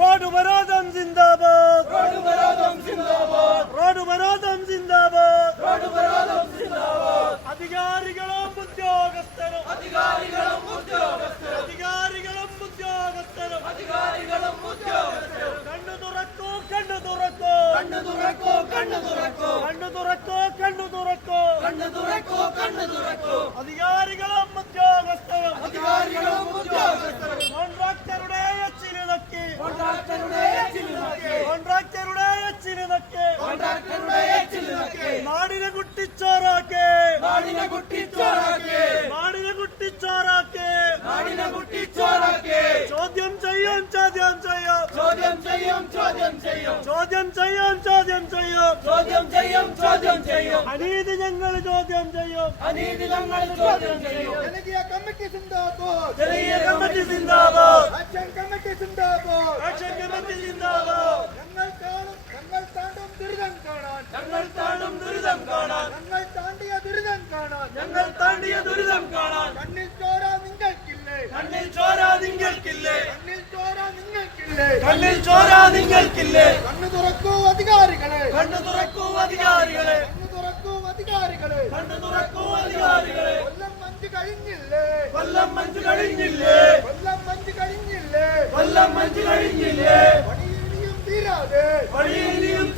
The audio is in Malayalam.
റോഡ് ഉപരോധം ജിന്ദാബാദ്, റോഡ് ഉപരോധം ജിന്ദാബാദ്. അധികാരികളും ഉദ്യോഗസ്ഥരും കണ്ണു തുറക്കൂ, കണ്ണു തുറക്കൂ, കണ്ണു തുറക്കൂ, കണ്ണു തുറക്കൂ, കണ്ണു തുറക്കൂ, കണ്ണു തുറക്കൂ, കണ്ണു തുറക്കൂ, കണ്ണു തുറക്കൂ. അധികാരികളും ഉദ്യോഗസ്ഥരും കോൺട്രാക്ടറുടെ എച്ചിന് നക്കി, കോൺട്രാക്ടറുടെ എച്ചിന് നക്കി, നാടിനെ കുട്ടിച്ചോറാക്കേ, നാടിനെ കുട്ടിച്ചോറാക്കേ, നാടിനെ കുട്ടിച്ചോറാക്കേ, നാടിനെ കുട്ടിച്ചോറാക്കേ. ചോദ്യം ചെയ്യും, ചോദ്യം ചെയ്യും, ചോദ്യം ചെയ്യും, ചോദ്യം ചെയ്യും, ചോദ്യം ചെയ്യും, ചോദ്യം ചെയ്യും, ചോദ്യം ചെയ്യും, ചോദ്യം ചെയ്യും. അനീതി ഞങ്ങൾ ചോദ്യം ചെയ്യും, അനീതി ഞങ്ങൾ ചോദ്യം ചെയ്യും. ജനകീയ കമ്മിറ്റി സിന്ദാബാദ്, ജനകീയ കമ്മിറ്റി സിന്ദാബാദ്, ആക്ഷൻ കമ്മിറ്റി സിന്ദാബാദ്, ആക്ഷൻ കമ്മിറ്റി സിന്ദാബാദ്. ഞങ്ങൾ താണ്ടും ദുരിതം കാണാൻ, ഞങ്ങൾ താണ്ടും ദുരിതം കാണാൻ, ഞങ്ങൾ താണ്ടിയ ദുരിതം കാണാൻ, ഞങ്ങൾ താണ്ടിയ ദുരിതം കാണാൻ. കണ്ണിൽ ചോര നിങ്ങൾക്കില്ലേ, കണ്ണിൽ ചോര നിങ്ങൾക്കില്ലേ, കണ്ണിൽ ചോര നിങ്ങൾക്കില്ലേ, കണ്ണിൽ ചോര നിങ്ങൾക്കില്ലേ. കണ്ണു തുറക്കൂ അധികാരികളെ, കണ്ണു തുറക്കൂ അധികാരികളെ, കണ്ണു തുറക്കൂ അധികാരികളെ. കണ്ണു തുറക്കൂ അധികാരികളെ. കൊല്ലം മഞ്ച് കഴിഞ്ഞില്ലേ, കൊല്ലം മഞ്ച് കഴിഞ്ഞില്ലേ, കൊല്ലം മഞ്ച് കഴിഞ്ഞില്ലേ, കൊല്ലം മഞ്ച് കഴിഞ്ഞില്ലേ. പണി ഇനിയും തീരാതെ, പണി ഇനിയും